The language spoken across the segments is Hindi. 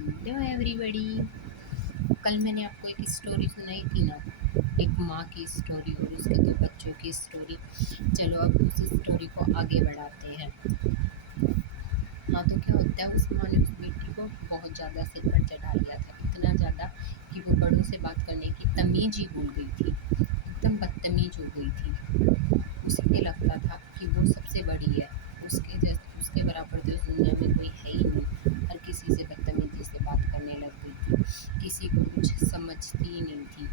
Hello everybody. कल मैंने आपको एक स्टोरी सुनाई थी ना, एक माँ की स्टोरी और उसके दो बच्चों की स्टोरी। चलो अब उस स्टोरी को आगे बढ़ाते हैं। हाँ, तो क्या होता है, उस माँ ने उस बेटी को बहुत ज़्यादा सिर पर चढ़ा लिया था, इतना ज़्यादा कि वो बड़ों से बात करने की तमीज़ ही भूल गई थी, एकदम बदतमीज हो गई थी। उसे लगता था कि वो सबसे बड़ी है, उसके जैसे उसके बराबर तो इस दुनिया में कोई है ही नहीं। हर किसी से बदतमीजी से बात करने लग गई थी, किसी को कुछ समझती ही नहीं थी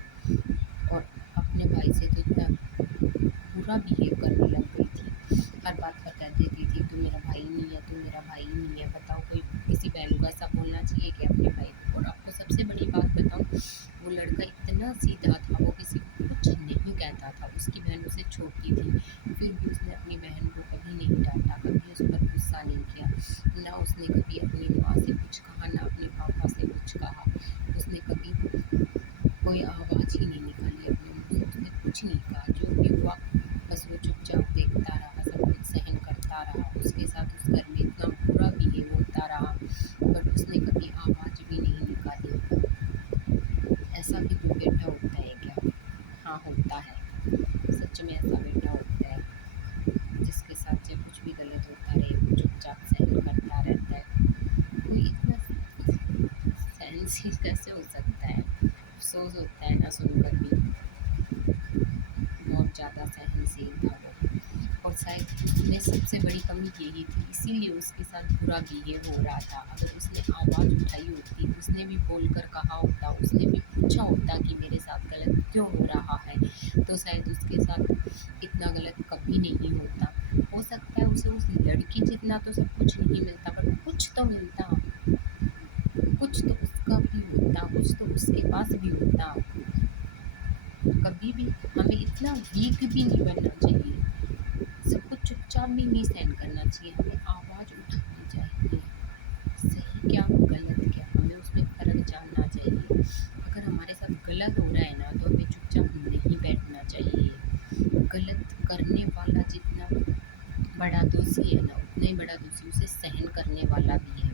और अपने भाई से तो इतना बुरा बिहेव करने लग गई थी। हर बात पर कह देती थी, तू मेरा भाई नहीं है, तू मेरा भाई नहीं है। बताओ, कोई किसी बहन को ऐसा बोलना चाहिए कि अपने भाई को। और आपको सबसे बड़ी बात बताऊं, वो लड़का इतना सीधा था, वो किसी को कुछ नहीं कहता था। उसकी बहन उससे छोटी थी, फिर भी उसने अपनी बहन को कभी नहीं डांटा, कभी उस पर गुस्सा नहीं किया। ना उसने कभी अपनी माँ से कुछ कहा, ना अपने पापा से कुछ कहा। उसने कभी कोई आवाज़ ही नहीं निकाली अपने मुँह से, उसने कुछ नहीं कहा। जो भी हुआ बस वो चुपचाप देखता रहा, सब कुछ सहन करता रहा। उसके साथ उस घर में इतना बुरा बिहेव होता रहा, बट उसने कभी आवाज़ भी नहीं निकाली। ऐसा भी कोई बेटा होता है क्या? हाँ, होता है। सच में ऐसा बेटा होता है, जिसके साथ चाहे कुछ भी गलत होता रहे, वो चुपचाप सहन करता रहता है। कोई इतना सहनशील कैसे हो सकता है? अफ़सोस होता है ना सुनकर भी। बहुत ज़्यादा सहनशील था वो, और शायद उसमें सबसे बड़ी कमी यही थी, इसीलिए उसके साथ बुरा बिहेव हो रहा था। अगर उसने आवाज़ उठाई होती, उसने भी बोलकर कहा होता, उसने भी पूछा होता कि मेरे साथ गलत क्यों हो रहा है, तो शायद उसके साथ इतना गलत कभी नहीं होता। हो सकता है उसे उस लड़की जितना तो सब कुछ नहीं मिलता, पर कुछ तो मिलता, कुछ तो उसका भी होता, कुछ तो उसके पास भी होता। कभी भी हमें इतना वीक भी नहीं बनना चाहिए, सब कुछ चुपचाप भी नहीं सहन करना चाहिए, हमें आवाज़ उठानी चाहिए। सही क्या गलत क्या, हमें उसमें फ़र्क जानना चाहिए। अगर हमारे साथ गलत हो रहा है ना, तो हमें चुपचाप नहीं बैठना चाहिए। गलत करने वाला जितना बड़ा दोषी है ना, उतना ही बड़ा दोषी उसे सहन करने वाला भी है।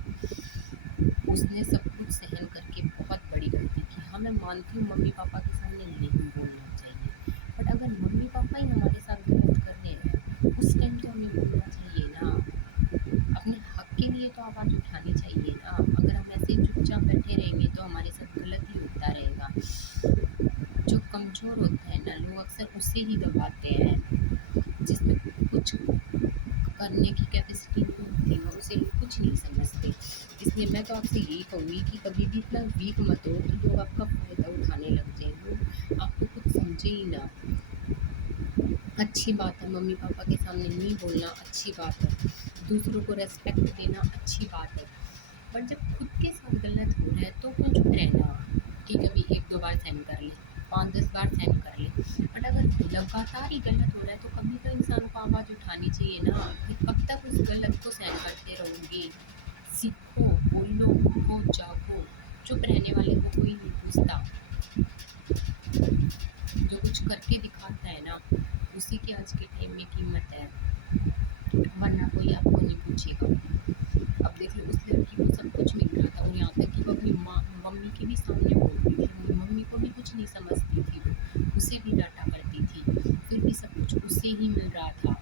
उसने सब कुछ सहन करके बहुत बड़ी गलती की। हाँ, मैं मानती हूँ मम्मी पापा के सामने नहीं बोलना चाहिए, बट अगर मम्मी पापा ही हमारे साथ गलत कर रहे हैं, उस टाइम तो हमें बोलना चाहिए ना। अपने हक के लिए तो आवाज़ उठानी चाहिए ना। अगर हम ऐसे ही चुपचाप बैठे रहेंगे तो हमारे साथ गलत ही होता रहेगा। जो कमज़ोर होता है ना, लोग अक्सर उसे ही दबाते हैं। जिसमें कुछ करने की कैपेसिटी नहीं होती ना, उसे लोग कुछ नहीं समझते। इसलिए मैं तो आपसे यही कहूँगी कि कभी भी इतना वीक मत हो कि लोग आपका फ़ायदा उठाने लग जाएँ, लोग आपको कुछ समझे ही ना। अच्छी बात है मम्मी पापा के सामने नहीं बोलना, अच्छी बात है। दूसरों को रिस्पेक्ट देना अच्छी बात है। बट जब खुद के साथ गलत हो रहा है तो क्यों चुप रहना? ठीक है, अभी 1-2 बार सहन कर ले, 5-10 बार सहन कर ले। बट अगर लगातार ही गलत हो रहा है तो कभी तो इंसान को आवाज़ उठानी चाहिए ना। फिर कब तक उस गलत को सहन करते रहोगे? सीखो, बोलो, उठो, जागो। चुप रहने वाले को कोई नहीं पूछता। जो कुछ करके दिखाता है ना, उसी की आज के टाइम में कीमत है, वरना कोई आपको नहीं पूछेगा। अब देख लो, उस लड़की को सब कुछ मिल रहा था और यहाँ तक कि वो अपनी माँ मम्मी के भी सामने बोलती थी, अपनी मम्मी को भी कुछ नहीं समझती थी, वो उसे भी डांटा करती थी, फिर भी सब कुछ उसे ही मिल रहा था।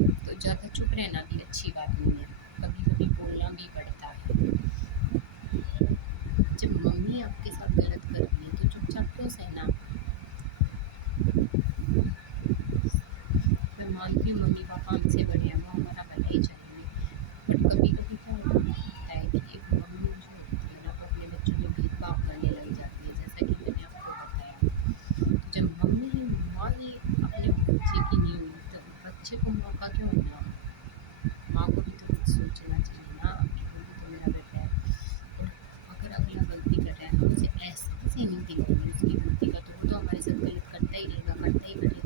तो ज़्यादा चुप रहना भी अच्छी बात नहीं है, कभी कभी बोलना भी पड़ता है। जब मम्मी आपके साथ गलत कर रही है तो चुपचाप क्यों सहना? मैं मानती हूँ मम्मी पापा हमसे बड़े हैं, वो हमारा भला ही चाहेंगे, बट कभी कभी क्या होता है कि एक मम्मी जो होती है ना, वो अपने बच्चों में भेदभाव करने लग जाती है, जैसा कि मैंने आपको बताया। तो जब मम्मी ही माँ ही अपने बच्चे की नहीं हुई, तो बच्चे को माँ का क्यों होना? माँ को भी तो कुछ सोचना चाहिए ना कि वो भी तो मेरा बेटा है। और अगर अगला गलती कर रहा है, हम उसे एहसास ही नहीं दिलाएंगे उसकी गलती का, तो वो तो हमारे साथ गलत करता ही रहेगा, करता ही करेगा।